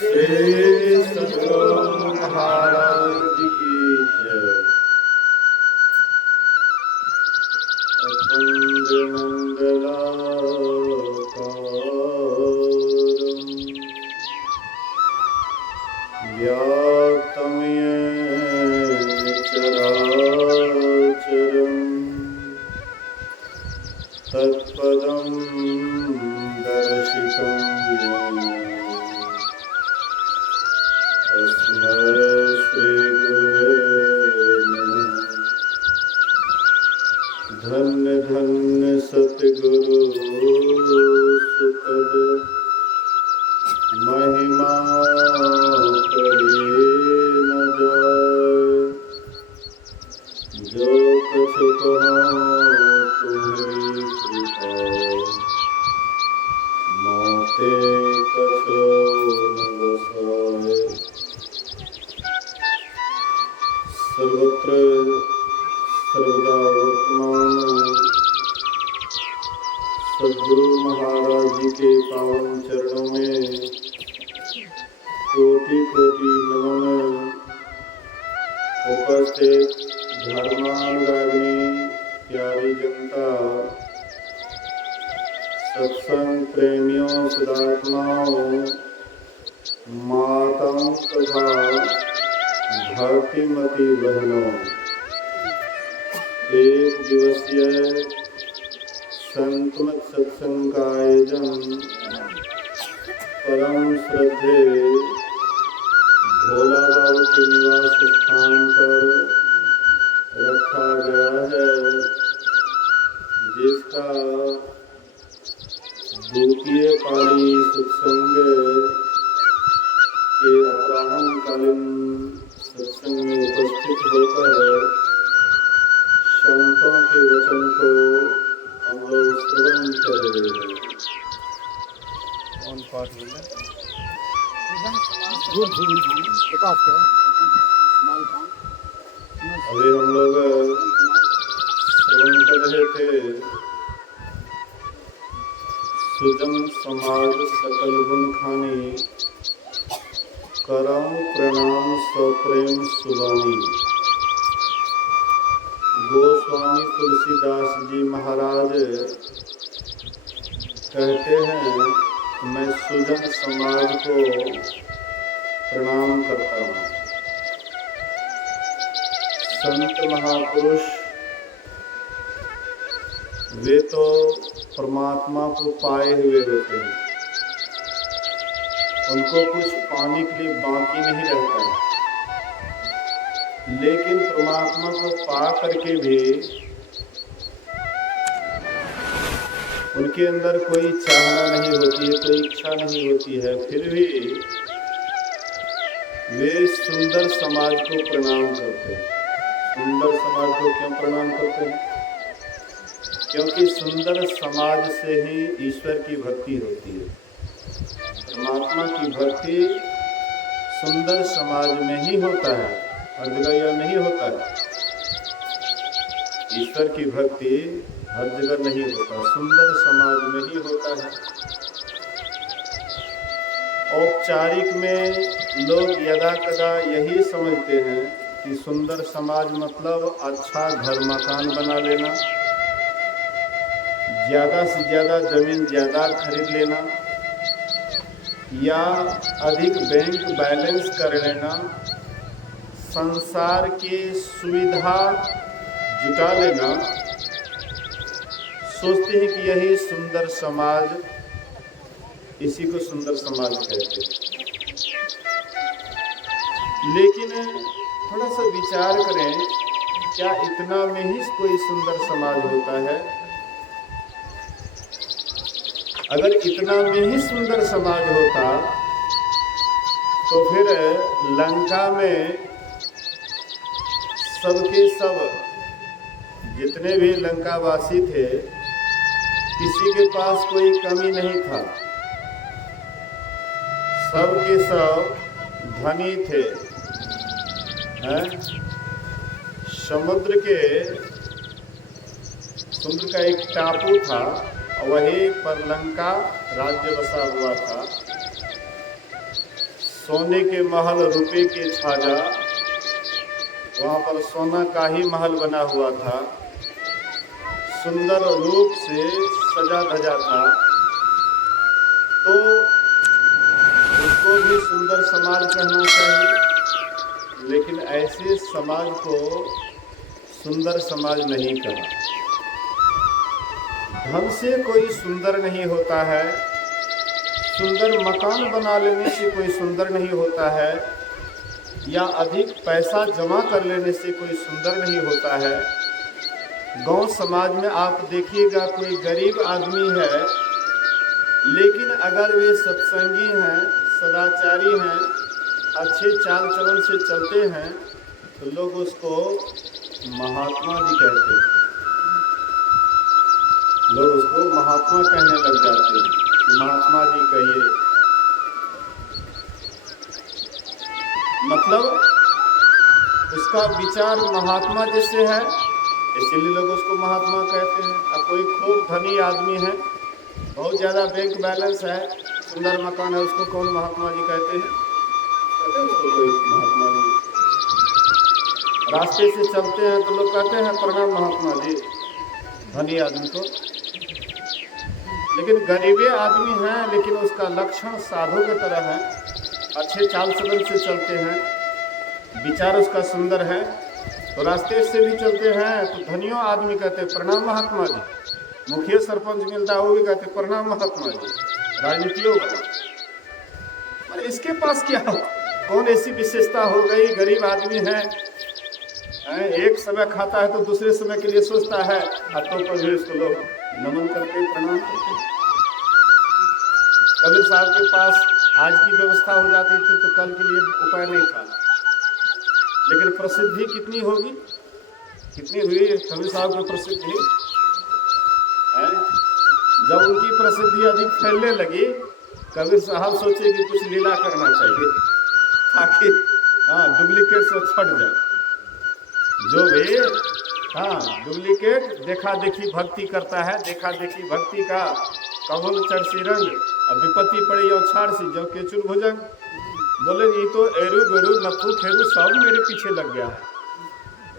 श्री सद्गुरु महाराज की जय। अखंड मंडलाकारं व्याप्तं येन चराचरं तत्पदं दर्शितं येन तस्मै श्री गुरुवे नमः। धन्य धन्य सतगुरु सुखद महिमा करे न जाए। जो कछु कहो तुम्हारी कृपा मोते कछु न बसाए। सर्वत्र सर्वदा वर्तमान सद्गुरु महाराज जी के पावन चरणों में कोटि कोटि नमन। उपस्थित धर्मानुरागिणी प्यारी जनता, सत्संग प्रेमियों, सदात्माओं, माताओं तथा भक्तिमती बहनों, एक दिवसीय संतमत सत्संग का आयोजन परम श्रद्धे भोला बाबा के निवास स्थान पर रखा गया है, जिसका द्वितीय पाली सत्संग के अपराह्नकालीन सत्संग में उपस्थित होकर संतों के वचन को हम लोग श्रवण कर रहे हैं। कौन पाठ बोल रहे? अभी हम लोग श्रवण कर रहे थे, सुजन समाज सकल गुण खानी, करम प्रणाम सप्रेम सुबानी। गोस्वामी तुलसीदास जी महाराज कहते हैं, मैं सुजन समाज को प्रणाम करता हूँ। संत महापुरुष वे तो परमात्मा को पाए हुए होते हैं, उनको कुछ पाने के लिए बाकी नहीं रहता है। लेकिन परमात्मा को पा करके भी उनके अंदर कोई चाहना नहीं होती है, कोई इच्छा नहीं होती है, फिर भी वे सुंदर समाज को प्रणाम करते हैं। सुंदर समाज को क्यों प्रणाम करते हैं? क्योंकि सुंदर समाज से ही ईश्वर की भक्ति होती है। परमात्मा की भक्ति सुंदर समाज में ही होता है, हर जगह यह नहीं होता है। ईश्वर की भक्ति हर जगह नहीं होता, सुंदर समाज में ही होता है। औपचारिक में लोग यदा कदा यही समझते हैं कि सुंदर समाज मतलब अच्छा घर मकान बना लेना, ज़्यादा से ज़्यादा जमीन जायदाद खरीद लेना, या अधिक बैंक बैलेंस कर लेना, संसार की सुविधा जुटा लेना। सोचते हैं कि यही सुंदर समाज, इसी को सुंदर समाज कहते हैं। लेकिन थोड़ा सा विचार करें, क्या इतना में ही कोई सुंदर समाज होता है? अगर इतना में ही सुंदर समाज होता तो फिर लंका में सबके सब जितने भी लंकावासी थे, किसी के पास कोई कमी नहीं था, सब के सब धनी थे। समुद्र का एक टापू था, वहीं पर लंका राज्य बसा हुआ था। सोने के महल रुपए के छाजा, वहाँ पर सोना का ही महल बना हुआ था, सुंदर रूप से सजा धजा था, तो उसको भी सुंदर समाज कहना चाहिए। लेकिन ऐसे समाज को सुंदर समाज नहीं कहा। धन से कोई सुंदर नहीं होता है, सुंदर मकान बना लेने से कोई सुंदर नहीं होता है, या अधिक पैसा जमा कर लेने से कोई सुंदर नहीं होता है। गांव समाज में आप देखिएगा, कोई गरीब आदमी है, लेकिन अगर वे सत्संगी हैं, सदाचारी हैं, अच्छे चाल चलन से चलते हैं, तो लोग उसको महात्मा जी कहते हैं। लोग उसको महात्मा कहने लग जाते हैं, महात्मा जी कहिए। मतलब उसका विचार महात्मा जैसे है, इसीलिए लोग उसको महात्मा कहते हैं। अब कोई खूब धनी आदमी है, बहुत ज़्यादा बैंक बैलेंस है, सुंदर मकान है, उसको कौन महात्मा जी कहते हैं? कहते हैं उसको कोई महात्मा जी। रास्ते से चलते हैं तो लोग कहते हैं प्रणाम महात्मा जी, धनी आदमी को। लेकिन गरीबे आदमी हैं, लेकिन उसका लक्षण साधु की तरह है, अच्छे चाल चलन से चलते हैं, विचार उसका सुंदर है, तो रास्ते से भी चलते हैं तो धनियों आदमी कहते हैं प्रणाम महात्मा जी। मुखिया सरपंच मिलता है, वो भी कहते प्रणाम महात्मा जी। राजनीतियों का इसके पास क्या हो, कौन ऐसी विशेषता हो गई? गरीब आदमी है, एक समय खाता है तो दूसरे समय के लिए सोचता है, हाथों पर भी उसको लोग नमन करते, प्रणाम करते। कबीर साहब के पास आज की व्यवस्था हो जाती थी तो कल के लिए उपाय नहीं था, लेकिन प्रसिद्धि कितनी होगी, कितनी हुई कबीर साहब की प्रसिद्धि है। जब उनकी प्रसिद्धि अधिक फैलने लगी, कबीर साहब सोचे कि कुछ लीला करना चाहिए ताकि डुप्लीकेट से छट जाए। जो भी डुप्लीकेट देखा देखी भक्ति करता है, देखा देखी भक्ति का कबूल चरसी रंग, अब विपत्ति पड़ी और छाड़ सी जो केचुल भोजन। बोले ये तो एरू बेरू नफू खेरू सब मेरे पीछे लग गया है,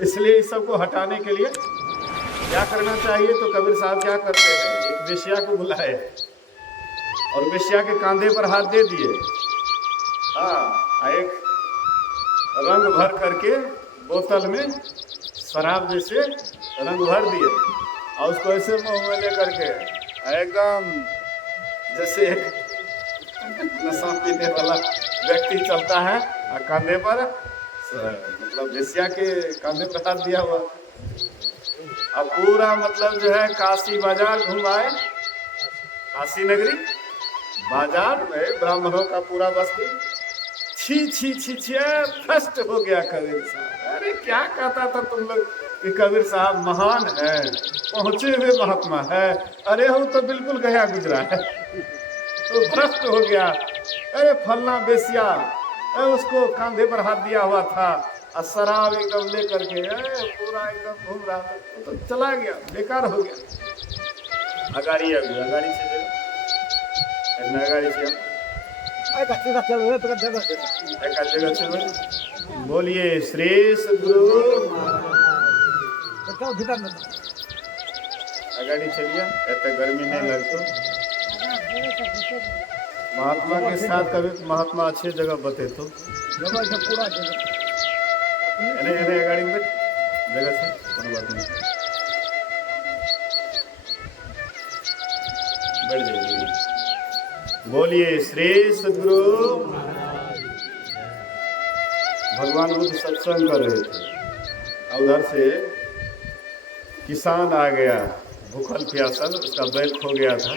इसलिए इस सबको हटाने के लिए क्या करना चाहिए? तो कबीर साहब क्या करते हैं, एक वेश्या को बुलाए और वेश्या के कांधे पर हाथ दे दिए, एक रंग भर करके बोतल में शराब जैसे रंग भर दिए और उसको ऐसे मुंह में लेकर के एकदम जैसे एक नशा पीने वाला व्यक्ति चलता है, कांधे पर मतलब वेश्या के कांधे पर हाथ दिया हुआ। अब पूरा मतलब जो है काशी बाजार घुमाए, काशी नगरी बाजार में ब्राह्मणों का पूरा बस्ती। छी छी छी छी फर्स्ट हो गया कबीर साहब। अरे क्या कहता था तुम लोग कि कबीर साहब महान है, पहुंचे हुए महात्मा है, अरे हम तो बिल्कुल गया गुजरा है, तो भ्रष्ट हो गया। अरे फलना बेसिया, उसको कांधे पर हाथ दिया हुआ था और शराब एकदम ले करके पूरा एकदम घूम रहा था, तो चला गया, बेकार हो गया। अगाड़ी अगाड़ी से अगाड़ी से बोलिए श्री सद्गुरु। अगाड़ी चलिए, ऐसे गर्मी नहीं लगती। महात्मा के साथ कभी महात्मा अच्छे जगह बते तो पूरा गाड़ी में जगह से कोनो बात नहीं, बैठ जाइए। बोलिए श्री सद्गुरु। भगवान बुद्ध सत्संग कर रहे थे, उधर से किसान आ गया भूखल प्यासल, उसका बैल खो गया था।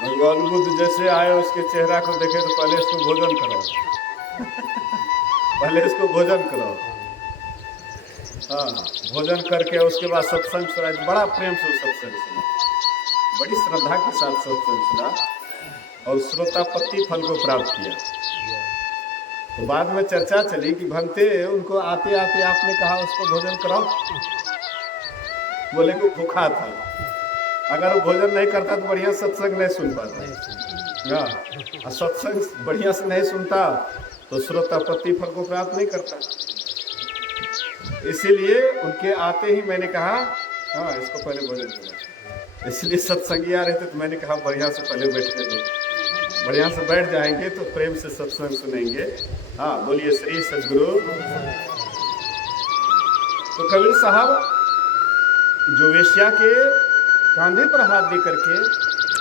भगवान बुद्ध जैसे आए, उसके चेहरा को देखे तो पहले इसको भोजन कराओ, पहले इसको भोजन कराओ। भोजन करके उसके बाद सत्संग सुना, बड़ा प्रेम से सत्संग सुना, बड़ी श्रद्धा के साथ सत्संग सुना और श्रोतापत्ति फल को प्राप्त किया। तो बाद में चर्चा चली कि भंते उनको आते आते आपने कहा उसको भोजन कराओ, बोले को भूखा था, अगर वो भोजन नहीं करता तो बढ़िया सत्संग नहीं सुन पाता। हाँ, सत्संग बढ़िया से नहीं सुनता तो श्रोतापत्ति फल को प्राप्त नहीं करता। इसीलिए उनके आते ही मैंने कहा, हाँ इसको पहले भोजन करो। इसलिए सत्संगी आ रहे थे तो मैंने कहा बढ़िया से पहले बैठ के दो, बढ़िया से बैठ जाएंगे तो प्रेम से सत्संग सुनेंगे। हाँ बोलिए श्री सद्गुरु। तो कबीर साहब जो वेश्या के कांधे पर हाथ दे करके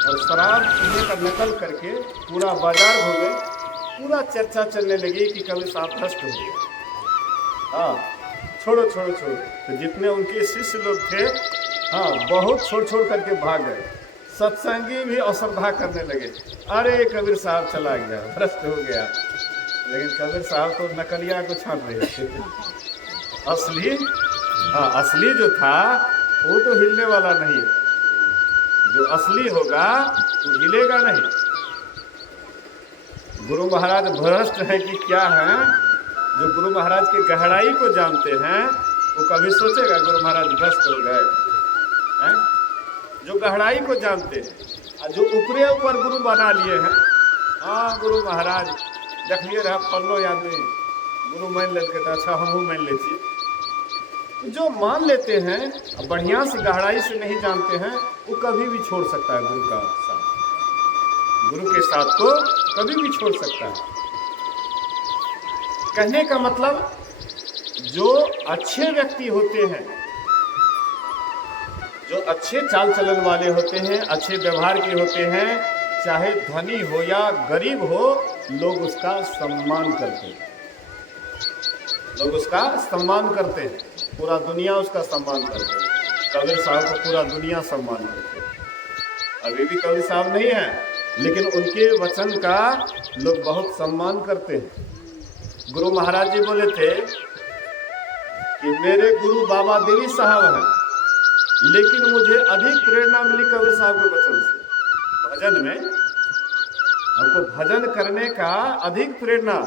और शराब पीने का नकल करके पूरा बाजार घूमे, पूरा चर्चा चलने लगी कि कबीर साहब भ्रष्ट हो गए। हाँ छोड़ो छोड़ो छोड़ो। तो जितने उनके शिष्य लोग थे, हाँ बहुत छोड़ छोड़ करके भाग गए। सत्संगी भी अश्रद्धा करने लगे, अरे कबीर साहब चला गया, भ्रष्ट हो गया। लेकिन कबीर साहब तो नकलिया को छाट रहे थे। असली, हाँ असली जो था वो तो हिलने वाला नहीं, जो असली होगा वो हिलेगा नहीं। गुरु महाराज भ्रष्ट है कि क्या है, जो गुरु महाराज की गहराई को जानते हैं वो कभी सोचेगा गुरु महाराज भ्रष्ट हो गए। जो गहराई को जानते हैं, जो ऊपरे ऊपर गुरु बना लिए हैं, हाँ गुरु महाराज देखिए रहा फलो आदमी गुरु मान लेते तो अच्छा हमहू मान लेती। जो मान लेते हैं बढ़िया से गहराई से नहीं जानते हैं, वो कभी भी छोड़ सकता है गुरु का साथ, गुरु के साथ को कभी भी छोड़ सकता है। कहने का मतलब जो अच्छे व्यक्ति होते हैं, जो अच्छे चाल चलन वाले होते हैं, अच्छे व्यवहार के होते हैं, चाहे धनी हो या गरीब हो, लोग उसका सम्मान करते हैं, लोग उसका सम्मान करते हैं, पूरा दुनिया उसका सम्मान करते हैं। कबीर साहब को पूरा दुनिया सम्मान करते हैं। अभी भी कबीर साहब नहीं है, लेकिन उनके वचन का लोग बहुत सम्मान करते हैं। गुरु महाराज जी बोले थे कि मेरे गुरु बाबा देवी साहब हैं, लेकिन मुझे अधिक प्रेरणा मिली कबीर साहब के वचन से। भजन में हमको भजन करने का अधिक प्रेरणा,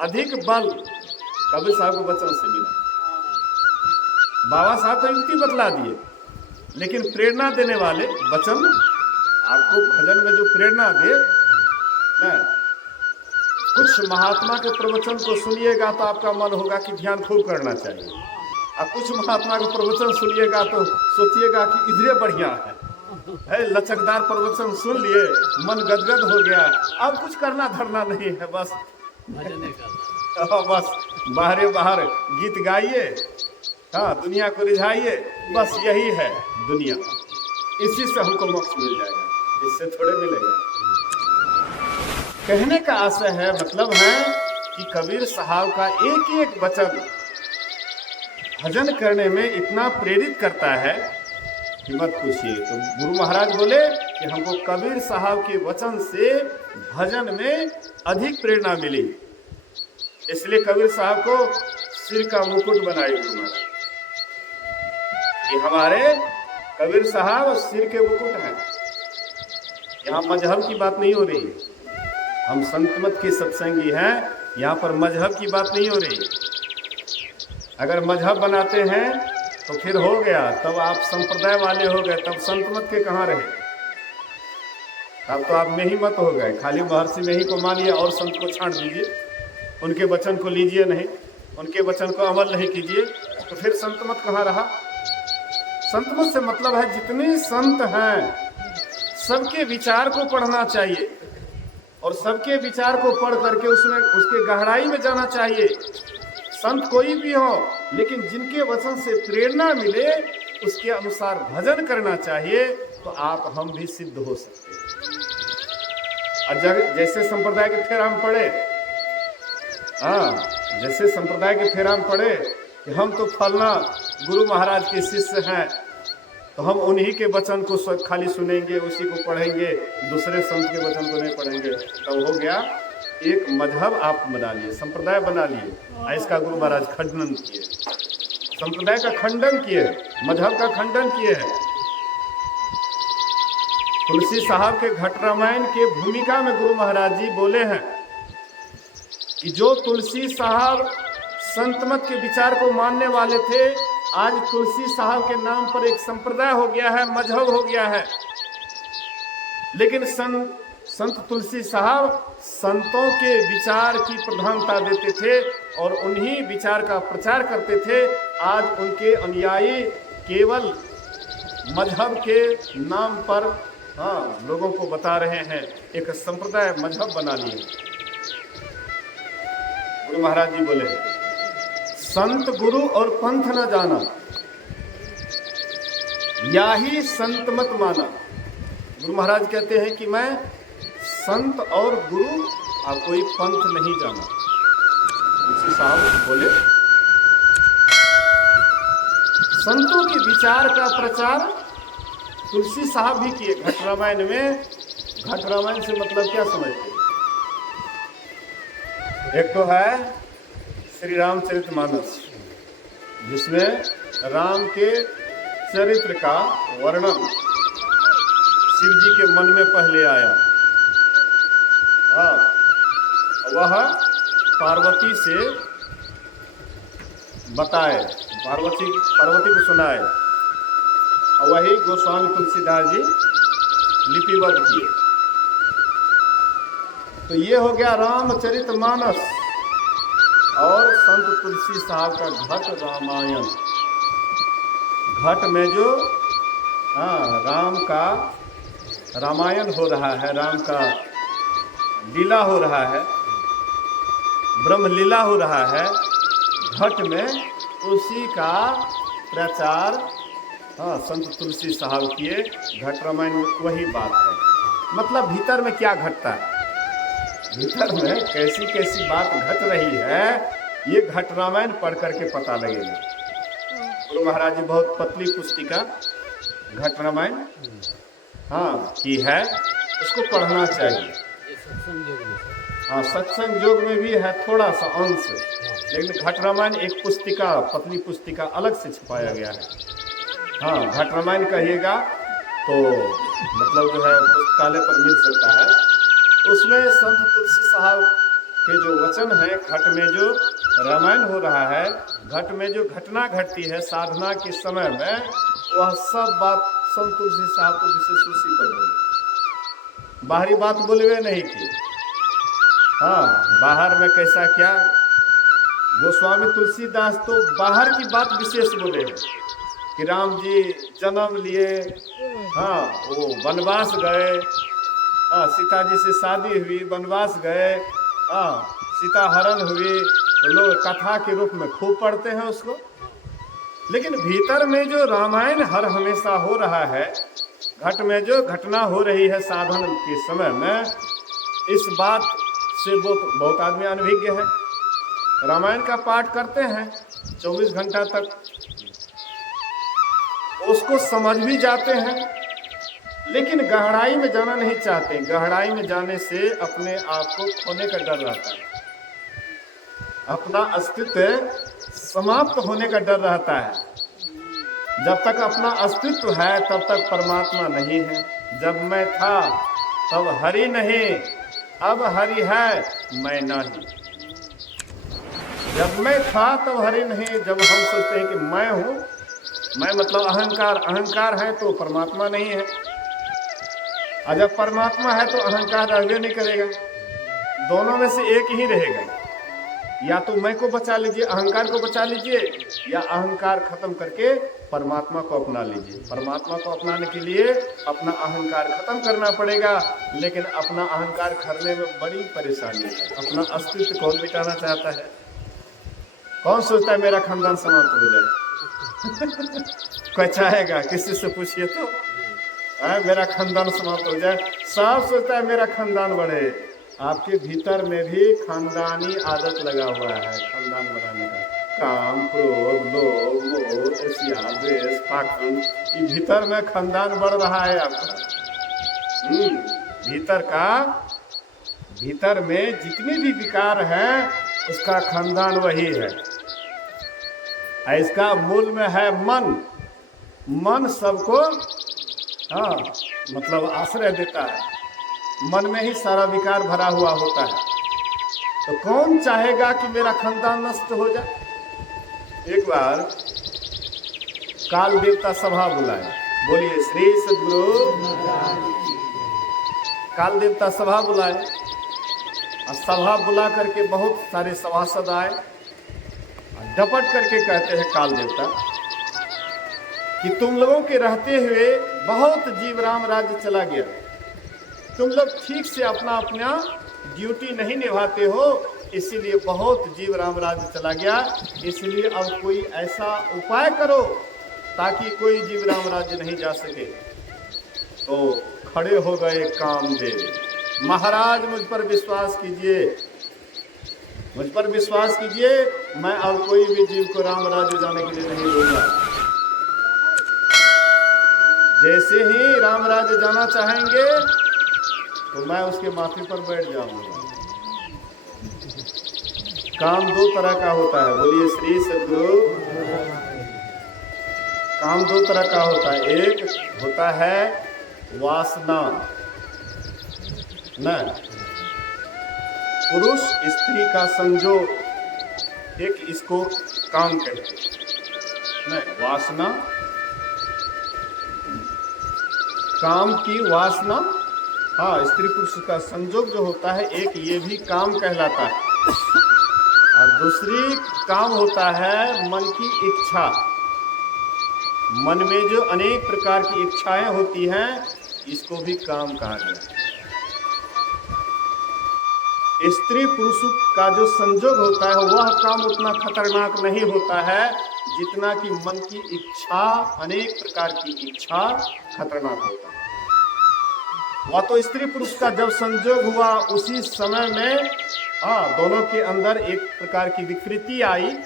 अधिक बल कबीर साहब के वचन से मिला। बाबा साहब तो युक्ति बतला दिए, लेकिन प्रेरणा देने वाले वचन, आपको भजन में जो प्रेरणा दे ना, कुछ महात्मा के प्रवचन को सुनिएगा तो आपका मन होगा कि ध्यान खूब करना चाहिए, और कुछ महात्मा का प्रवचन सुनिएगा तो सोचिएगा कि इधरे बढ़िया है। लचकदार प्रवचन सुन लिए, मन गदगद हो गया, अब कुछ करना धरना नहीं है, बस बस बाहरे बाहर गीत गाइए, हाँ दुनिया को रिझाइए, बस यही है दुनिया। इसी से हमको मोक्ष मिल जाएगा, इससे थोड़े मिलेगा। कहने का आशय है, मतलब है कि कबीर साहब का एक एक वचन भजन करने में इतना प्रेरित करता है कि मत पूछिए। तो गुरु महाराज बोले कि हमको कबीर साहब के वचन से भजन में अधिक प्रेरणा मिली, इसलिए कबीर साहब को सिर का मुकुट बनाए गुरु महाराज कि हमारे कबीर साहब सिर के मुकुट हैं। यहाँ मजहब की बात नहीं हो रही, हम संत मत के सत्संगी हैं, यहाँ पर मजहब की बात नहीं हो रही। अगर मजहब बनाते हैं तो फिर हो गया, तब आप संप्रदाय वाले हो गए, तब संत मत के कहाँ रहे, तब तो आप में ही मत हो गए। खाली महर्षि में ही को मानिए और संत को छांट दीजिए, उनके वचन को लीजिए नहीं, उनके वचन को अमल नहीं कीजिए, तो फिर संत मत कहाँ रहा। संत मत से मतलब है जितने संत हैं सबके विचार को पढ़ना चाहिए, और सबके विचार को पढ़ करके उसमें उसके गहराई में जाना चाहिए। संत कोई भी हो, लेकिन जिनके वचन से प्रेरणा मिले उसके अनुसार भजन करना चाहिए, तो आप हम भी सिद्ध हो सकते हैं। और जैसे संप्रदाय के फेरा में पड़े, हाँ जैसे संप्रदाय के फेरा में पड़े कि हम तो फलना गुरु महाराज के शिष्य हैं, तो हम उन्हीं के वचन को खाली सुनेंगे, उसी को पढ़ेंगे, दूसरे संत के वचन को नहीं पढ़ेंगे, तब हो गया एक मजहब आप बना लिए, संप्रदाय बना लिए। इसका गुरु महाराज खंडन किए, संप्रदाय का खंडन किए, मजहब का खंडन किए हैं। तुलसी साहब के घट रामायण के भूमिका में गुरु महाराज जी बोले हैं कि जो तुलसी साहब संत मत के विचार को मानने वाले थे, आज तुलसी साहब के नाम पर एक संप्रदाय हो गया है, मजहब हो गया है। लेकिन संत तुलसी साहब संतों के विचार की प्रधानता देते थे और उन्हीं विचार का प्रचार करते थे। आज उनके अनुयायी केवल मजहब के नाम पर लोगों को बता रहे हैं, एक संप्रदाय मजहब बना लिए। गुरु महाराज जी बोले, संत गुरु और पंथ न जाना, या ही संत मत माना। गुरु महाराज कहते हैं कि मैं संत और गुरु और कोई पंथ नहीं जाना। तुलसी साहब बोले, संतों के विचार का प्रचार तुलसी साहब भी किए। घट रामायण में, घट रामायण से मतलब क्या समझते? एक तो है श्री रामचरितमानस, जिसमें राम के चरित्र का वर्णन शिव जी के मन में पहले आया। वह पार्वती से बताए, पार्वती को सुनाए, और वही गोस्वामी तुलसीदास जी लिपिबद्ध किए। तो ये हो गया रामचरितमानस। और संत तुलसी साहब का घट रामायण, घट में जो राम का रामायण हो रहा है, राम का लीला हो रहा है, ब्रह्म लीला हो रहा है, घट में उसी का प्रचार संत तुलसी साहब किए। घट रामायण में वही बात है। मतलब भीतर में क्या घटता है, भीतर में कैसी कैसी बात घट रही है, ये घट रामायण पढ़ करके पता लगेगा। गुरु महाराज जी बहुत पतली पुस्तिका घट रामायण की है, उसको पढ़ना चाहिए। सत्संग योग में भी है थोड़ा सा अंश, लेकिन घट रामायण एक पुस्तिका, पतली पुस्तिका अलग से छुपाया गया है। घट रामायण कहिएगा तो मतलब जो है पुस्तकालय पर मिल सकता है। उसमें संत तुलसी साहब के जो वचन है, घट में जो रामायण हो रहा है, घट में जो घटना घटती है साधना के समय में, वह सब बात संत तुलसी साहब को विशेष उसी पर बोले, बाहरी बात बोले हुए नहीं की। बाहर में कैसा क्या, गोस्वामी तुलसीदास तो बाहर की बात विशेष बोले हैं कि राम जी जन्म लिए, वो वनवास गए, सीता जी से शादी हुई, वनवास गए, सीता हरण हुई, तो लोग कथा के रूप में खूब पढ़ते हैं उसको। लेकिन भीतर में जो रामायण हर हमेशा हो रहा है, घट में जो घटना हो रही है साधन के समय में, इस बात से बहुत आदमी अनभिज्ञ है। रामायण का पाठ करते हैं 24 घंटा तक, उसको समझ भी जाते हैं, लेकिन गहराई में जाना नहीं चाहते। गहराई में जाने से अपने आप को खोने का डर रहता है, अपना अस्तित्व समाप्त होने का डर रहता है। जब तक अपना अस्तित्व है तब तक परमात्मा नहीं है। जब मैं था तब हरि नहीं, अब हरि है मैं नहीं। जब मैं था तब हरि नहीं। जब हम सोचते हैं कि मैं हूँ, मैं मतलब अहंकार, अहंकार है तो परमात्मा नहीं है, और जब परमात्मा है तो अहंकार रहबे नहीं करेगा। दोनों में से एक ही रहेगा, या तो मैं को बचा लीजिए, अहंकार को बचा लीजिए, या अहंकार खत्म करके परमात्मा को अपना लीजिए। परमात्मा को अपनाने के लिए अपना अहंकार खत्म करना पड़ेगा, लेकिन अपना अहंकार करने में बड़ी परेशानी है। अपना अस्तित्व कौन मिटाना चाहता है? कौन सोचता है मेरा खानदान समाप्त हो जाए? कोई चाहेगा? किसी से पूछिए तो मेरा खानदान समाप्त हो जाए। सब सोचता है मेरा खानदान बढ़े। आपके भीतर में भी खानदानी आदत लगा हुआ है, खानदान बढ़ाने का। काम, क्रोध, लोभ, मोह, ईर्ष्या, द्वेष, पाखंड, ये भीतर में खानदान बढ़ रहा है आपका। भीतर में जितनी भी विकार है उसका खानदान वही है। इसका मूल में है मन। मन सबको मतलब आश्रय देता है, मन में ही सारा विकार भरा हुआ होता है। तो कौन चाहेगा कि मेरा खानदान नष्ट हो जाए? एक बार काल देवता सभा बुलाए, बोलिए श्री सद्गुरु। काल देवता सभा बुलाए और सभा बुला करके बहुत सारे सभासद आए, डपट करके कहते हैं काल देवता कि तुम लोगों के रहते हुए बहुत जीवराम राज्य चला गया, तुम लोग ठीक से अपना ड्यूटी नहीं निभाते हो, इसीलिए बहुत जीवराम राज्य चला गया। इसलिए अब कोई ऐसा उपाय करो ताकि कोई जीवराम राज्य नहीं जा सके। तो खड़े हो गए कामदेव, महाराज मुझ पर विश्वास कीजिए, मुझ पर विश्वास कीजिए, मैं अब कोई भी जीव को राम राज्य जाने के लिए नहीं दूंगा। जैसे ही राम राज्य जाना चाहेंगे तो मैं उसके माथे पर बैठ जाऊंगा। काम दो तरह का होता है, बोलिए श्री सद्गुरु। काम दो तरह का होता है, एक होता है वासना, न पुरुष स्त्री का संजोग, एक इसको काम कहते हैं, न वासना, काम की वासना, हाँ स्त्री पुरुष का संजोग जो होता है, एक ये भी काम कहलाता है। और दूसरी काम होता है मन की इच्छा। मन में जो अनेक प्रकार की इच्छाएं होती हैं, इसको भी काम कहा गया। स्त्री पुरुष का जो संजोग होता है वह काम उतना खतरनाक नहीं होता है जितना कि मन की इच्छा, अनेक प्रकार की इच्छा खतरनाक होता है। वह तो स्त्री पुरुष का जब संजोग हुआ उसी समय में दोनों के अंदर एक प्रकार की विकृति आई,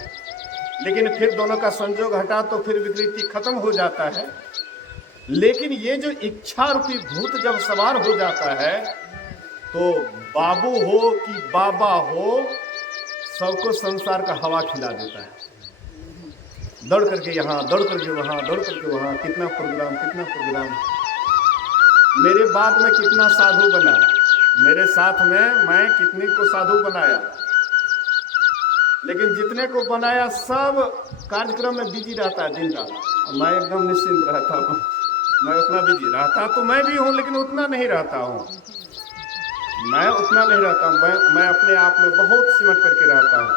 लेकिन फिर दोनों का संजोग हटा तो फिर विकृति खत्म हो जाता है। लेकिन ये जो इच्छा रूपी भूत जब सवार हो जाता है तो बाबू हो कि बाबा हो, सबको संसार का हवा खिला देता है। दौड़ करके यहाँ, दौड़ करके वहाँ, दौड़ करके वहाँ, कितना प्रोग्राम। मेरे बाद में कितना साधु बना, मेरे साथ में मैं कितने को साधु बनाया, लेकिन जितने को बनाया सब कार्यक्रम में बिजी रहता है दिन रात। मैं एकदम निश्चिंत रहता हूँ, मैं उतना बिजी रहता तो मैं भी हूँ, लेकिन उतना नहीं रहता हूँ, मैं उतना नहीं रहता हूँ। मैं अपने आप में बहुत सिमट करके रहता हूँ,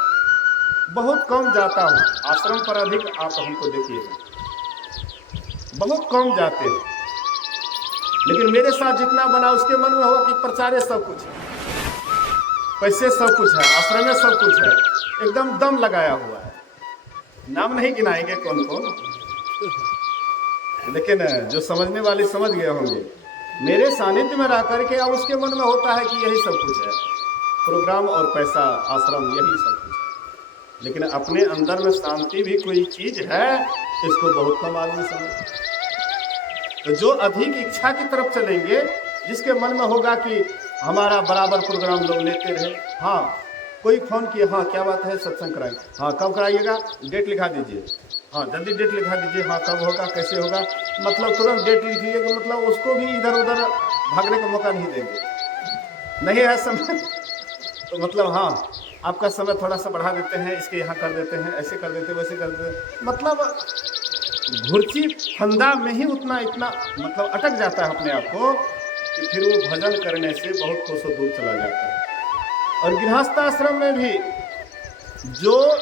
बहुत कम जाता हूँ। आश्रम पर अधिक आप हमको देखिएगा, बहुत कम जाते हैं। लेकिन मेरे साथ जितना बना उसके मन में होगा कि प्रचारे सब कुछ है, पैसे सब कुछ है, आश्रम में सब कुछ है, एकदम दम लगाया हुआ है। नाम नहीं गिनाएंगे कौन कौन, लेकिन जो समझने वाले समझ गए होंगे। मेरे सानिध्य में रह करके अब उसके मन में होता है कि यही सब कुछ है, प्रोग्राम और पैसा, आश्रम, यही सब कुछ है। लेकिन अपने अंदर में शांति भी कोई चीज है, इसको बहुत कम आदमी समझ। तो जो अधिक इच्छा की तरफ चलेंगे, जिसके मन में होगा कि हमारा बराबर प्रोग्राम लोग लेते रहे, हाँ कोई फोन किया, हाँ क्या बात है, सत्संग कराएंगे, हाँ कब कराइएगा, डेट लिखा दीजिए, हाँ जल्दी डेट लिखा दीजिए, हाँ कब होगा, कैसे होगा, मतलब तुरंत डेट लिखिएगा, मतलब उसको भी इधर उधर भागने का मौका नहीं देंगे। नहीं है समय तो मतलब हाँ आपका समय थोड़ा सा बढ़ा देते हैं, इसके यहाँ कर देते हैं, ऐसे कर देते हैं, वैसे कर देते हैं, मतलब घुर्ची फंदा में ही इतना मतलब अटक जाता है अपने आप को कि फिर वो भजन करने से बहुत कोसों दूर चला जाता है। और गृहस्थ आश्रम में भी जो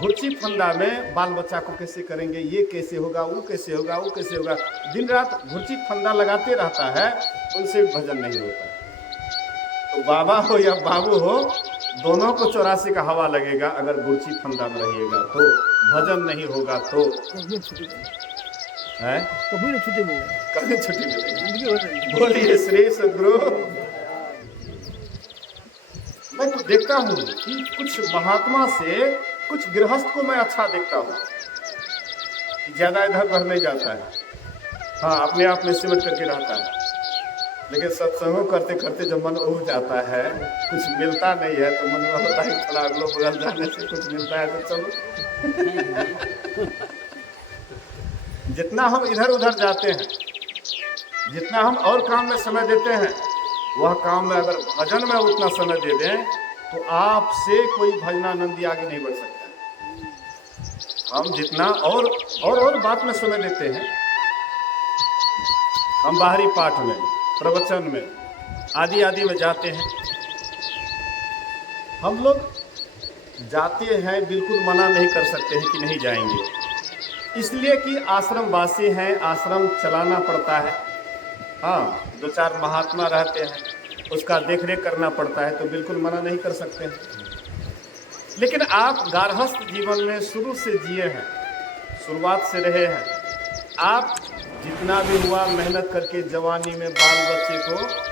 घुर्ची फंदा में बाल बच्चा को कैसे करेंगे, ये कैसे होगा, वो कैसे होगा, वो कैसे होगा, दिन रात घुर्ची फंदा लगाते रहता है, उनसे भजन नहीं होता। तो बाबा हो या बाबू हो, दोनों को 84 का हवा लगेगा अगर घुर्ची फंदा में रहिएगा तो, भजन नहीं होगा तो है कभी छुट्टी मिलेगी। बोलिए श्री सद्गुरु। मैं तो देखता हूँ कि कुछ महात्मा से कुछ गृहस्थ को मैं अच्छा देखता हूँ, ज्यादा इधर उधर नहीं जाता है, हाँ अपने आप में सिमट करके रहता है। लेकिन सत्संगों करते करते जब मन उब जाता है, कुछ मिलता नहीं है तो मन में होता है थोड़ा अगलो बगल जाने से कुछ मिलता है तो चलो। जितना हम इधर उधर जाते हैं, जितना हम और काम में समय देते हैं, वह काम में अगर भजन में उतना समय दे दें तो आपसे कोई भजनानंदी आगे नहीं बढ़ सकता। हम जितना और बात में समय देते हैं, हम बाहरी पाठ में, प्रवचन में, आदि आदि में जाते हैं। हम लोग जाते हैं, बिल्कुल मना नहीं कर सकते हैं कि नहीं जाएंगे, इसलिए कि आश्रम वासी हैं, आश्रम चलाना पड़ता है। हाँ, 2-4 महात्मा रहते हैं, उसका देखरेख करना पड़ता है, तो बिल्कुल मना नहीं कर सकते हैं। लेकिन आप गार्हस्थ जीवन में शुरू से जिए हैं, शुरुआत से रहे हैं। आप जितना भी हुआ मेहनत करके जवानी में बाल बच्चे को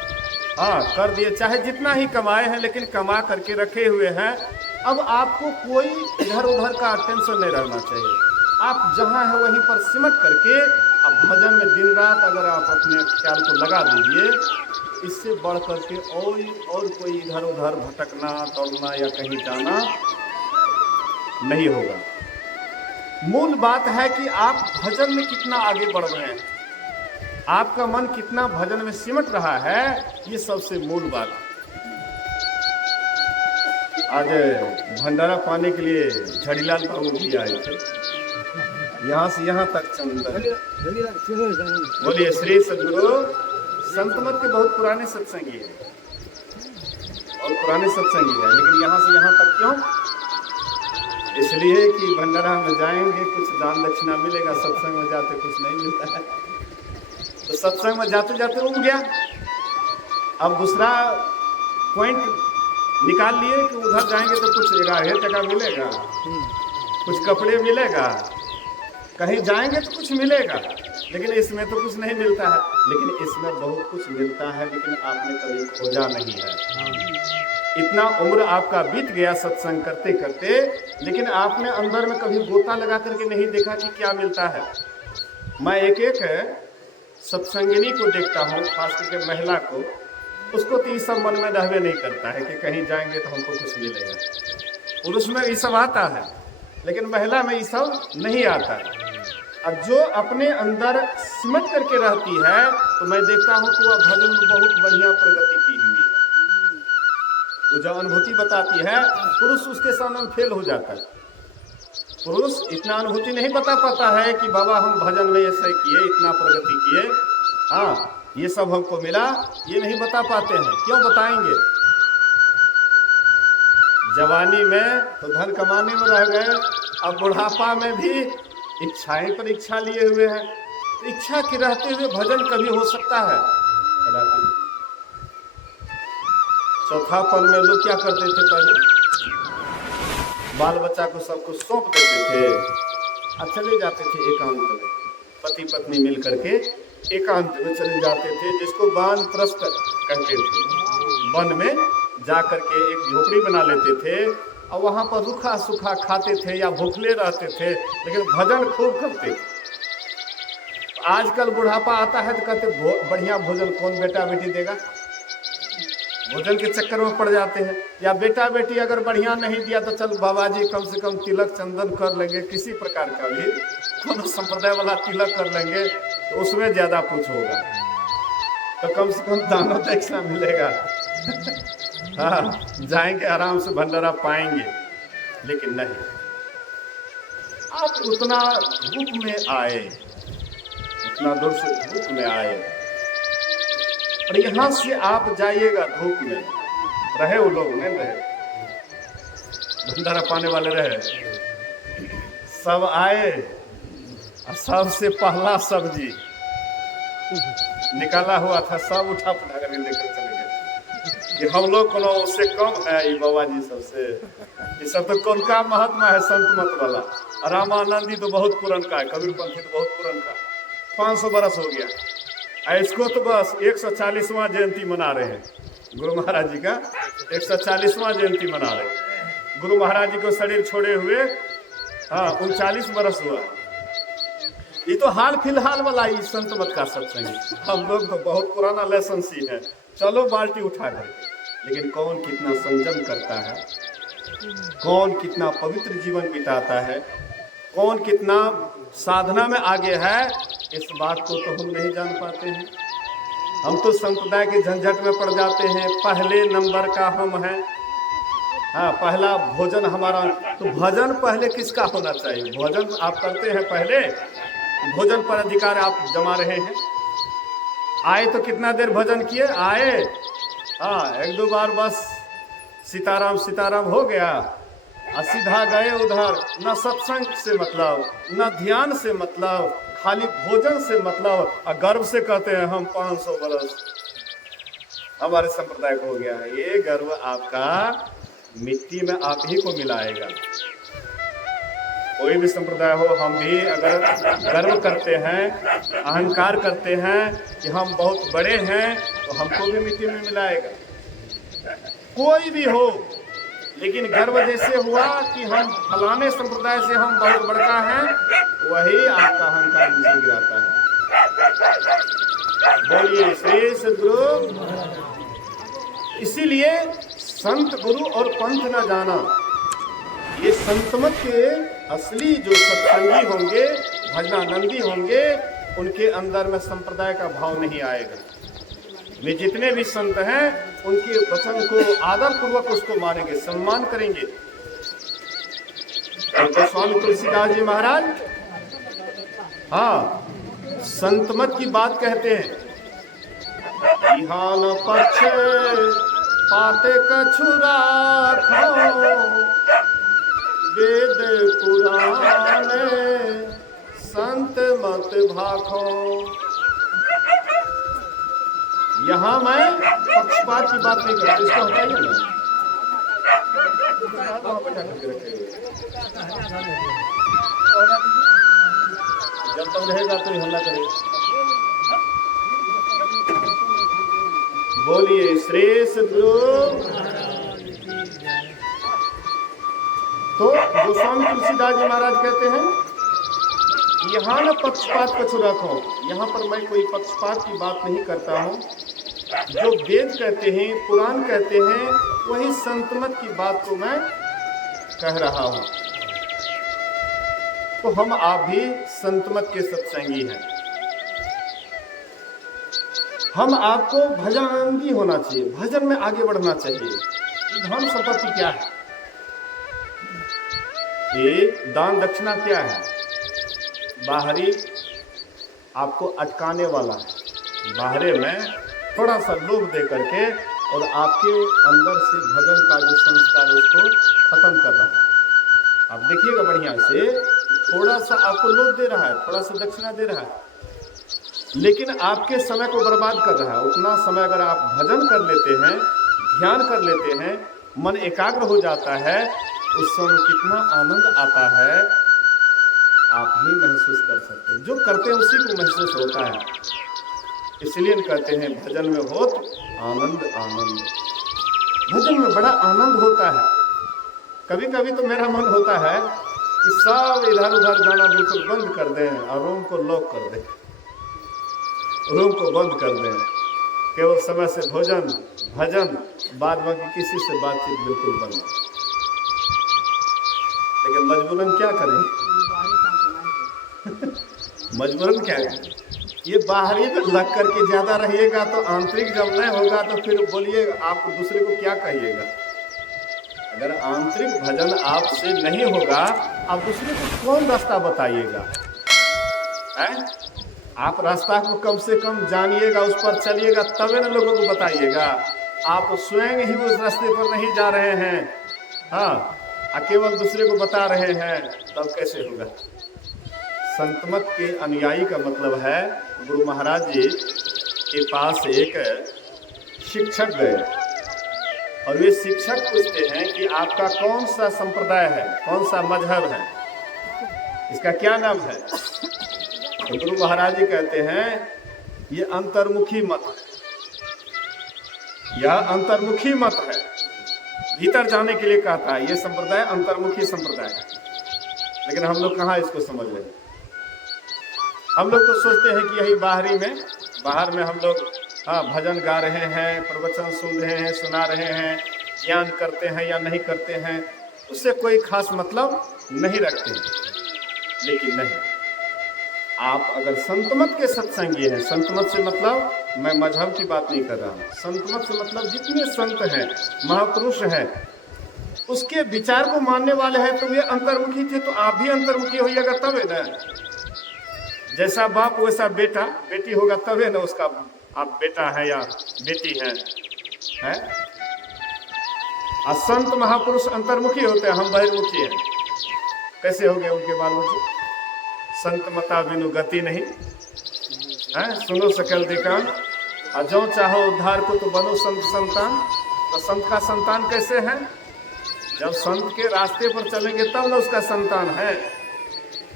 कर दिए, चाहे जितना ही कमाए हैं, लेकिन कमा करके रखे हुए हैं। अब आपको कोई इधर उधर का टेंशन नहीं रहना चाहिए। आप जहाँ हैं वहीं पर सिमट करके अब भजन में दिन रात अगर आप अपने ख्याल को लगा दीजिए, इससे बढ़ करके और कोई इधर उधर भटकना, दौड़ना या कहीं जाना नहीं होगा। मूल बात है कि आप भजन में कितना आगे बढ़ रहे हैं, आपका मन कितना भजन में सिमट रहा है, ये सबसे मूल बात है। आज भंडारा पाने के लिए झड़ीलाल बाबू भी आए थे, यहाँ से यहाँ तक चंदन। बोलिए श्री सदगुरु। संत मत के बहुत पुराने सत्संगी है और पुराने सत्संगी है, लेकिन यहाँ से यहाँ तक क्यों? इसलिए कि भंडारा में जाएंगे कुछ दान दक्षिणा मिलेगा, सत्संग में जाते कुछ नहीं मिलता है। तो सत्संग में जाते जाते उग गया। अब दूसरा पॉइंट निकाल लिए कि उधर जाएंगे तो कुछ 11 टका मिलेगा, कुछ कपड़े मिलेगा, कहीं जाएंगे तो कुछ मिलेगा, लेकिन इसमें तो कुछ नहीं मिलता है। लेकिन इसमें बहुत कुछ मिलता है, लेकिन आपने कभी खोजा नहीं है। इतना उम्र आपका बीत गया सत्संग करते करते, लेकिन आपने अंदर में कभी गोता लगा करके नहीं देखा कि क्या मिलता है। मैं एक एक सत्संगिनी को देखता हूँ, खास करके महिला को, उसको तो ये सब मन में रहवे नहीं करता है कि कहीं जाएंगे तो हमको कुछ मिलेगा। पुरुष में ये सब आता है, लेकिन महिला में ये सब नहीं आता है। और जो अपने अंदर सिमट करके रहती है, तो मैं देखता हूँ कि वह भजन में बहुत बढ़िया प्रगति की हुई है। वो जो अनुभूति बताती है, पुरुष उसके सामने फेल हो जाता है। पुरुष इतना अनुभूति नहीं बता पाता है कि बाबा हम भजन में ऐसे किए, इतना प्रगति किए, हाँ ये सब हमको मिला, ये नहीं बता पाते हैं। क्यों बताएंगे? जवानी में तो धन कमाने में रह गए, अब बुढ़ापा में भी इच्छाएं पर इच्छा लिए हुए हैं। इच्छा के रहते हुए भजन कभी हो सकता है? चौथापन में लोग क्या करते थे? पहले बाल बच्चा को सब कुछ सौंप देते थे और चले जाते थे एकांत में, पति पत्नी मिल करके एकांत में चले जाते थे, जिसको वानप्रस्थ कहते थे। वन में जा करके एक झोपड़ी बना लेते थे और वहाँ पर रूखा सूखा खाते थे या भूखले रहते थे, लेकिन भजन खूब करते थे। आजकल बुढ़ापा आता है तो कहते बढ़िया भोजन कौन बेटा बेटी देगा, भोजन के चक्कर में पड़ जाते हैं। या बेटा बेटी अगर बढ़िया नहीं दिया तो चल बाबा जी कम से कम तिलक चंदन कर लेंगे, किसी प्रकार का भी कोनो संप्रदाय वाला तिलक कर लेंगे तो उसमें ज़्यादा कुछ होगा, तो कम से कम दानों दक्षिणा मिलेगा। हाँ, जाएंगे आराम से भंडारा पाएंगे। लेकिन नहीं, आप उतना धूप में आए, उतना दूर से धूप में आए, और यहाँ से आप जाइएगा धूप में, रहे वो लोग नहीं रहे, भंडारा पाने वाले रहे, सब आए और सबसे पहला सब्जी निकाला हुआ था, सब उठा पटा कर लेकर चले गए कि हम लोग को उससे कम है ये बाबा जी सबसे, ये सब तो कौन का महात्मा है संत मत वाला। रामानंदी तो बहुत पुरनका है, कबीरपंथी तो बहुत पुरनका, 500 बरस हो गया। इसको तो बस 140वां जयंती मना रहे हैं, गुरु महाराज जी का 140वां जयंती मना रहे हैं। गुरु महाराज जी को शरीर छोड़े हुए 39 बरस हुआ। ये तो हाल फिलहाल वाला ही संत मत का सत्संग। हम लोग तो बहुत पुराना लेसन सी है, चलो बाल्टी उठा करके। लेकिन कौन कितना संयम करता है, कौन कितना पवित्र जीवन बिताता है, कौन कितना साधना में आगे है, इस बात को तो हम नहीं जान पाते हैं। हम तो संप्रदाय के झंझट में पड़ जाते हैं, पहले नंबर का हम हैं। हाँ, पहला भोजन हमारा, तो भजन पहले किसका होना चाहिए? भोजन आप करते हैं पहले, भोजन पर अधिकार आप जमा रहे हैं। आए तो कितना देर भजन किए, आए हाँ, एक दो बार बस सीताराम सीताराम हो गया और सीधा गए उधर, न सत्संग से मतलब, न ध्यान से मतलब, खाली भोजन से मतलब, और गर्व से कहते हैं हम 500 बरस हमारे संप्रदाय को हो गया। ये गर्व आपका मिट्टी में आप ही को मिलाएगा। कोई भी संप्रदाय हो, हम भी अगर गर्व करते हैं, अहंकार करते हैं कि हम बहुत बड़े हैं, तो हमको भी मिट्टी में मिलाएगा। कोई भी हो, लेकिन गर्व जैसे हुआ कि हम फलाने संप्रदाय से हम बहुत बड़का हैं, वही आपका अहंकार नीचे गिराता है। बोलिए श्री सद्गुरु। इसीलिए संत गुरु और पंथ न जाना, ये संतमत के असली जो सत्संगी होंगे, भजनानंदी होंगे, उनके अंदर में संप्रदाय का भाव नहीं आएगा। वे जितने भी संत हैं उनके वचन को आदर पूर्वक उसको मानेंगे, सम्मान करेंगे। और गोस्वामी तुलसीदास जी महाराज हाँ संतमत की बात कहते हैं, इहान पक्ष पाते कछुरा खाओ, वेद पुराण संत मत भाखो। यहाँ मैं पक्षपात की बात नहीं करता, इसको हटाइए ना। जब तक रहेगा तो हल्ला करेगा। बोलिए श्री सद्गुरु। तो गोस्वामी तुलसीदास जी महाराज कहते हैं, यहाँ न पक्षपात कछु रखो। यहाँ पर मैं कोई पक्षपात की बात नहीं करता हूँ। जो वेद कहते हैं, पुराण कहते हैं, वही संतमत की बात को मैं कह रहा हूँ। तो हम आप भी संतमत के सत्संगी हैं। हम आपको भजनानंदी होना चाहिए, भजन में आगे बढ़ना चाहिए। धन संपत्ति क्या है? ये दान दक्षिणा क्या है? बाहरी आपको अटकाने वाला है, बाहरे में थोड़ा सा लोभ दे करके और आपके अंदर से भजन का जो संस्कार उसको खत्म कर रहा है। आप देखिएगा बढ़िया से, थोड़ा सा आपको लोभ दे रहा है, थोड़ा सा दक्षिणा दे रहा है, लेकिन आपके समय को बर्बाद कर रहा है। उतना समय अगर आप भजन कर लेते हैं, ध्यान कर लेते हैं, मन एकाग्र हो जाता है, उस समय कितना आनंद आता है आप ही महसूस कर सकते हैं। जो करते हैं उसी को महसूस होता है। इसलिए कहते हैं भजन में होत आनंद आनंद। भजन में बड़ा आनंद होता है। कभी कभी तो मेरा मन होता है कि सब इधर उधर जाना बिल्कुल बंद कर दें और रूम को लॉक कर दें, रूम को बंद कर दें, केवल समय से भोजन भजन, बाद बाकी किसी से बातचीत बिल्कुल बंद। लेकिन मजबूरन क्या करें मजबूरन क्या करें? ये बाहरी में लग करके ज्यादा रहिएगा तो आंतरिक जब नहीं होगा तो फिर बोलिए आप दूसरे को क्या कहिएगा। अगर आंतरिक भजन आपसे नहीं होगा, आप दूसरे को कौन रास्ता बताइएगा? आप रास्ता को कम से कम जानिएगा, उस पर चलिएगा, तभी ना लोगों को बताइएगा। आप स्वयं ही उस रास्ते पर नहीं जा रहे हैं, हाँ, केवल दूसरे को बता रहे हैं, तब कैसे होगा? संतमत के अनुयायी का मतलब है, गुरु महाराज जी के पास एक शिक्षक गए और वे शिक्षक पूछते हैं कि आपका कौन सा संप्रदाय है, कौन सा मजहब है, इसका क्या नाम है? तो गुरु महाराज जी कहते हैं ये अंतर्मुखी मत है, यह अंतर्मुखी मत है। भीतर जाने के लिए कहता है, ये संप्रदाय अंतर्मुखी संप्रदाय है। लेकिन हम लोग कहाँ इसको समझ रहे हैं? हम लोग तो सोचते हैं कि यही बाहरी में, बाहर में हम लोग हाँ भजन गा रहे हैं, प्रवचन सुन रहे हैं, सुना रहे हैं, ज्ञान करते हैं या नहीं करते हैं, उससे कोई खास मतलब नहीं रखते। लेकिन नहीं, आप अगर संतमत के सत्संगी हैं, संतमत से मतलब मैं मजहब की बात नहीं कर रहा हूँ, संतमत से मतलब जितने संत हैं, महापुरुष हैं, उसके विचार को मानने वाले हैं, तो वे अंतर्मुखी थे, तो आप भी अंतर्मुखी होइएगा तब है ना। जैसा बाप वैसा बेटा बेटी होगा तब है ना उसका आप बेटा है या बेटी है। है। संत महापुरुष अंतर्मुखी होते हैं, हम बहिर्मुखी हैं। कैसे हो गए उनके बाल बच्चे? संत मता बिनु गति नहीं है, सुनो सकल दिकान, जो चाहो उद्धार को तो बनो संत संतान। तो संत का संतान कैसे है? जब संत के रास्ते पर चलेंगे तब ना उसका संतान है।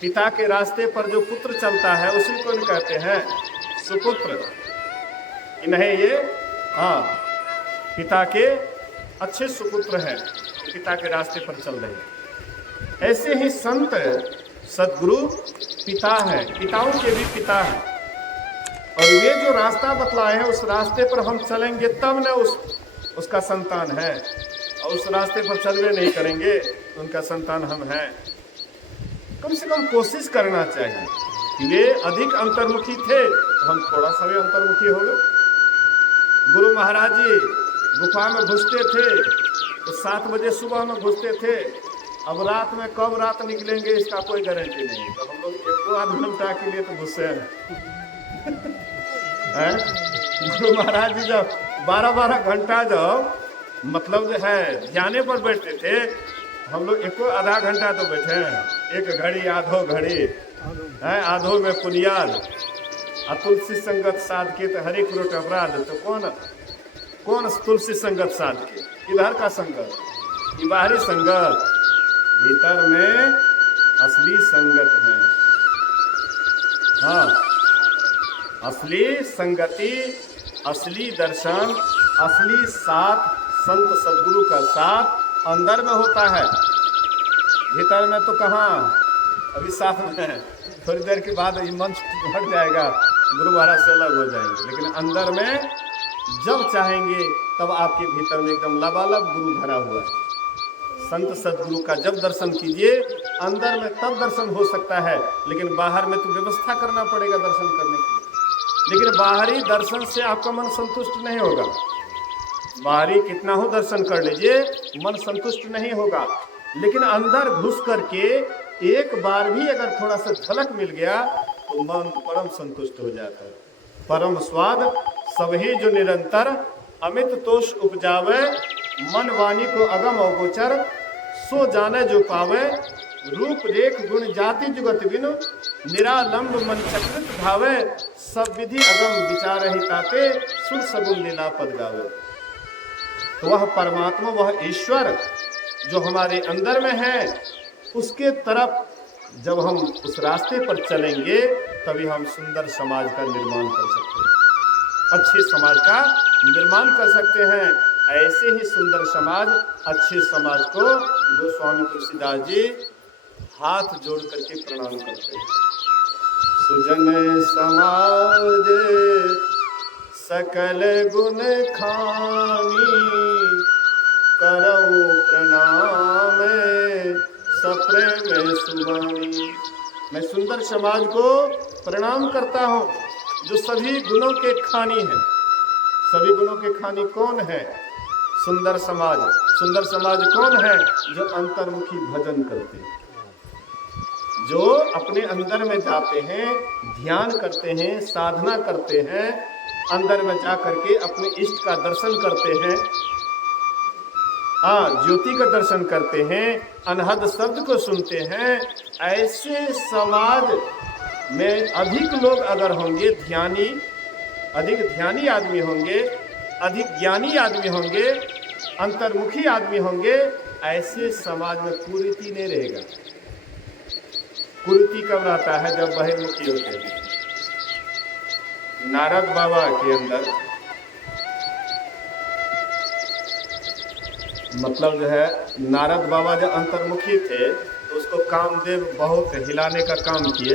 पिता के रास्ते पर जो पुत्र चलता है उसी को कहते हैं सुपुत्र। इन्हें ये पिता के अच्छे सुपुत्र हैं, पिता के रास्ते पर चल रहे हैं। ऐसे ही संत सद्गुरु पिता है, पिताओं के भी पिता है। और वे जो रास्ता बतलाए हैं उस रास्ते पर हम चलेंगे तब न उसका संतान है। और उस रास्ते पर चलवे नहीं करेंगे तो उनका संतान हम हैं। कम से कम कोशिश करना चाहिए कि वे अधिक अंतर्मुखी थे तो हम थोड़ा सा भी अंतर्मुखी हो गए। गुरु महाराज जी गुफा में घुसते थे तो 7 बजे सुबह में घुसते थे। अब रात में कब रात निकलेंगे इसका कोई गारंटी नहीं। तो हम लोग 1 घंटा के लिए तो घुसे हैं। गुरु महाराज जी जब 12-12 घंटा जब मतलब जो है ध्याने पर बैठते थे, हम लोग 1 घंटा तो बैठे हैं। 1 घड़ी आधो घड़ी है, आधो में पुनियाद तुलसी संगत साध के तो हरे करोट अपराध। तो कौन तुलसी संगत साध के? इधर का संगत, ये बाहरी संगत, भीतर में असली संगत है। हाँ, असली संगति, असली दर्शन, असली साथ, संत सद्गुरु का साथ अंदर में होता है। भीतर में तो कहाँ, अभी साथ में है, थोड़ी देर के बाद ये मंच हट जाएगा, गुरु महाराज से अलग हो जाएंगे। लेकिन अंदर में जब चाहेंगे तब आपके भीतर में एकदम लबालब गुरु भरा हुआ है। संत सद्गुरु का जब दर्शन कीजिए अंदर में तब दर्शन हो सकता है। लेकिन बाहर में तो व्यवस्था करना पड़ेगा दर्शन करने के लिए। लेकिन बाहरी दर्शन से आपका मन संतुष्ट नहीं होगा। बाहरी कितना हो दर्शन कर लीजिए, मन संतुष्ट नहीं होगा। लेकिन अंदर घुस करके एक बार भी अगर थोड़ा सा झलक मिल गया तो मन परम संतुष्ट हो जाता है। परम स्वाद सबही जो निरंतर, अमित तोष उपजावे, मन वाणी को अगम अगोचर, सो जाने जो पावे, रूप रेख गुण जाति जुगत बिनु, निरालंब मन चक्रित भावे, सब विधि अगम विचार ही ताते, सुर सगुन लीला पद गावे। तो वह परमात्मा, वह ईश्वर जो हमारे अंदर में है, उसके तरफ जब हम उस रास्ते पर चलेंगे तभी हम सुंदर समाज का निर्माण कर सकते हैं, अच्छे समाज का निर्माण कर सकते हैं। ऐसे ही सुंदर समाज, अच्छे समाज को गोस्वामी तुलसीदास जी हाथ जोड़ करके प्रणाम करते हैं। सुजन समाज सकल गुण खानी, करऊं प्रणाम सप्रेम सुबानी। मैं सुंदर समाज को प्रणाम करता हूँ जो सभी गुणों के खानी है। सभी गुणों के खानी कौन है? सुंदर समाज। सुंदर समाज कौन है? जो अंतर्मुखी भजन करते हैं, जो अपने अंदर में जाते हैं, ध्यान करते हैं, साधना करते हैं, अंदर में जा करके अपने इष्ट का दर्शन करते हैं, ज्योति का दर्शन करते हैं, अनहद शब्द को सुनते हैं। ऐसे समाज में अधिक लोग अगर होंगे, ध्यानी, अधिक ध्यानी आदमी होंगे, अधिक ज्ञानी आदमी होंगे, अंतर्मुखी आदमी होंगे, ऐसे समाज में कुरीति नहीं रहेगा। कुरीति कब रहता है? जब बहिर्मुखी होते हैं। नारद बाबा के अंदर मतलब जो है, नारद बाबा जब अंतर्मुखी थे तो उसको कामदेव बहुत हिलाने का काम किए,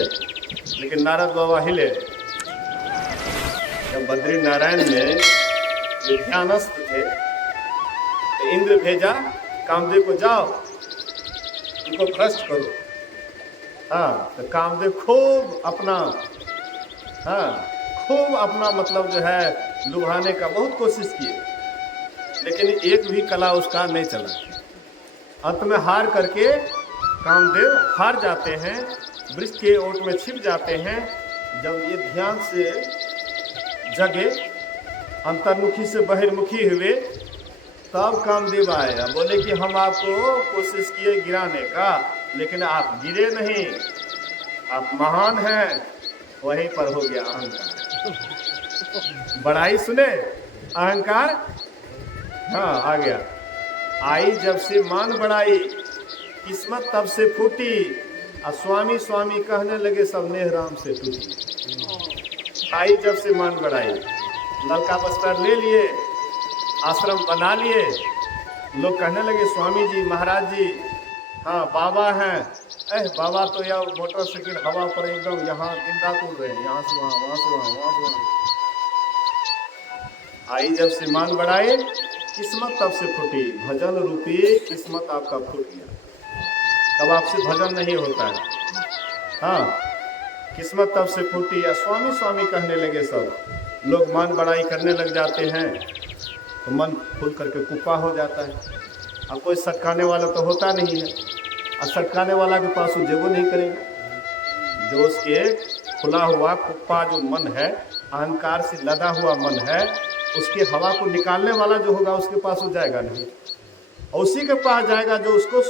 लेकिन नारद बाबा हिले। जब बद्री नारायण में ध्यानस्थ थे तो इंद्र भेजा कामदेव को, जाओ उनको भ्रष्ट करो। तो कामदेव खूब अपना मतलब जो है लुभाने का बहुत कोशिश किए, लेकिन एक भी कला उसका नहीं चला। अंत में हार करके कामदेव हार जाते हैं, वृक्ष के ओट में छिप जाते हैं। जब ये ध्यान से जगे अंतर्मुखी से बहिर्मुखी हुए, तब कामदेव आए। अब बोले कि हम आपको कोशिश किए गिराने का, लेकिन आप गिरे नहीं, आप महान हैं। वहीं पर हो गया अहंकार। बड़ाई सुने, अहंकार हाँ आ गया। आई जब से मान बढ़ाई, किस्मत तब से फूटी, और स्वामी स्वामी कहने लगे सब नेह राम से टूटी। आई जब से मान बढ़ाई, लड़का बस्तर ले लिए, आश्रम बना लिए, लोग कहने लगे स्वामी जी महाराज जी हाँ बाबा हैं। बाबा तो या मोटरसाइकिल हवा पर एकदम यहाँ दिन रात उड़ रहे हैं, यहाँ से वहाँ, वहाँ से वहाँ, वहाँ से वहाँ। आई जब से मान बढ़ाए, किस्मत तब से फूटी। भजन रूपी किस्मत आपका फूट गया, तब आपसे भजन नहीं होता है। हाँ, किस्मत तब से फूटी। या स्वामी स्वामी कहने लगे सब लोग, मान बढ़ाई करने लग जाते हैं तो मन खुल करके कुप्पा हो जाता है। अब कोई सटकाने वाला तो होता नहीं है, और सटकाने वाला के पास वो जेबो नहीं करेगा। जो उसके खुला हुआ कुप्पा जो मन है, अहंकार से लदा हुआ मन है, उसकी हवा को निकालने वाला जो होगा उसके पास वो जाएगा नहीं। और उसी के पास जाएगा जो उसको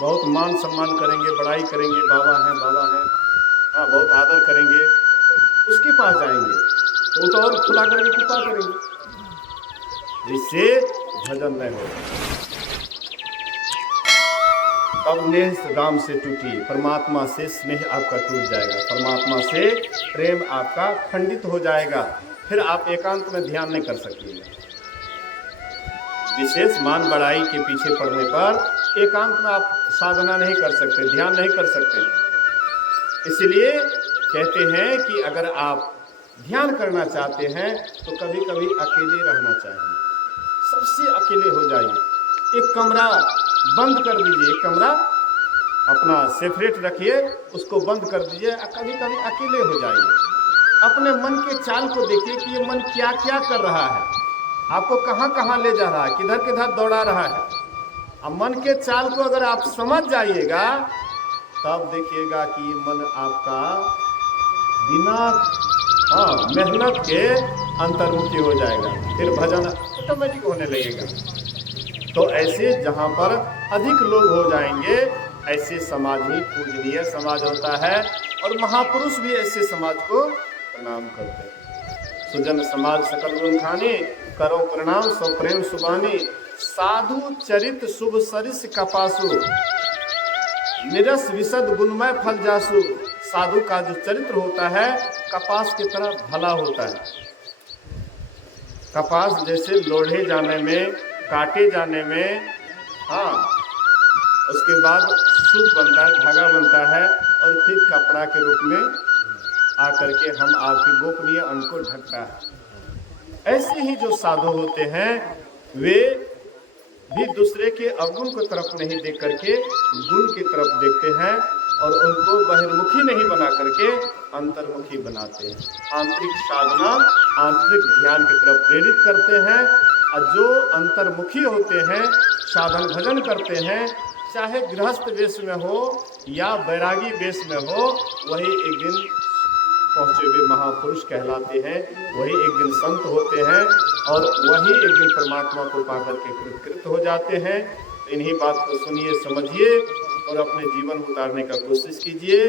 बहुत मान सम्मान करेंगे, बड़ाई करेंगे, बाबा हैं बाबा हैं, हाँ बहुत आदर करेंगे, उसके पास जाएंगे तो वो तो और खुला करके कुप्पा करेंगे, जिससे भजन नहीं होगा। तब नेह राम से टूटी, परमात्मा से स्नेह आपका टूट जाएगा, परमात्मा से प्रेम आपका खंडित हो जाएगा। फिर आप एकांत में ध्यान नहीं कर सकेंगे। विशेष मान बढ़ाई के पीछे पड़ने पर एकांत में आप साधना नहीं कर सकते, ध्यान नहीं कर सकते। इसलिए कहते हैं कि अगर आप ध्यान करना चाहते हैं तो कभी कभी अकेले रहना चाहिए, सबसे अकेले हो जाइए। एक कमरा बंद कर दीजिए, एक कमरा अपना सेपरेट रखिए, उसको बंद कर दीजिए, कभी कभी अकेले हो जाइए। अपने मन के चाल को देखिए कि ये मन क्या क्या कर रहा है, आपको कहाँ कहाँ ले जा रहा है, किधर किधर दौड़ा रहा है। अब मन के चाल को अगर आप समझ जाइएगा तब देखिएगा कि ये मन आपका बिना मेहनत के अंतर्मुखी हो जाएगा, फिर भजन ऑटोमेटिक होने लगेगा। तो ऐसे जहाँ पर अधिक लोग हो जाएंगे, ऐसे समाज ही पूजनीय समाज होता है, और महापुरुष भी ऐसे समाज को प्रणाम करते हैं। सुजन समाज सकल गुण खाने, करो प्रणाम सो प्रेम सुबानी, साधु चरित शुभ सरिस कपासु, निरस विशद गुणमय फल जासु। साधु का जो चरित्र होता है कपास की तरह भला होता है। कपास जैसे लोढ़े जाने में, काटे जाने में, हाँ उसके बाद सूत बनता है, धागा बनता है, और फिर कपड़ा के रूप में आकर के हम आपके गोपनीय अंग को ढकता है। ऐसे ही जो साधु होते हैं वे भी दूसरे के अवगुण की तरफ नहीं देख करके गुण की तरफ देखते हैं, और उनको बहिर्मुखी नहीं बना करके अंतर्मुखी बनाते हैं। आंतरिक साधना, आंतरिक ध्यान की तरफ प्रेरित करते हैं। और जो अंतर्मुखी होते हैं, साधन भजन करते हैं, चाहे गृहस्थ वेश में हो या बैरागी वेश में हो, वही एक दिन पहुँचे हुए महापुरुष कहलाते हैं, वही एक दिन संत होते हैं, और वही एक दिन परमात्मा को पाकर के कृतकृत हो जाते हैं। तो इन्हीं बात को सुनिए, समझिए और अपने जीवन में उतारने का कोशिश कीजिए।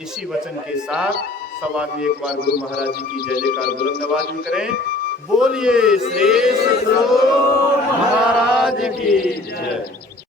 इसी वचन के साथ सब आदमी एक बार गुरु महाराज जी की जय जयकार बुलंद आवाज में करें। बोलिए श्री सद्गुरु महाराज की जय।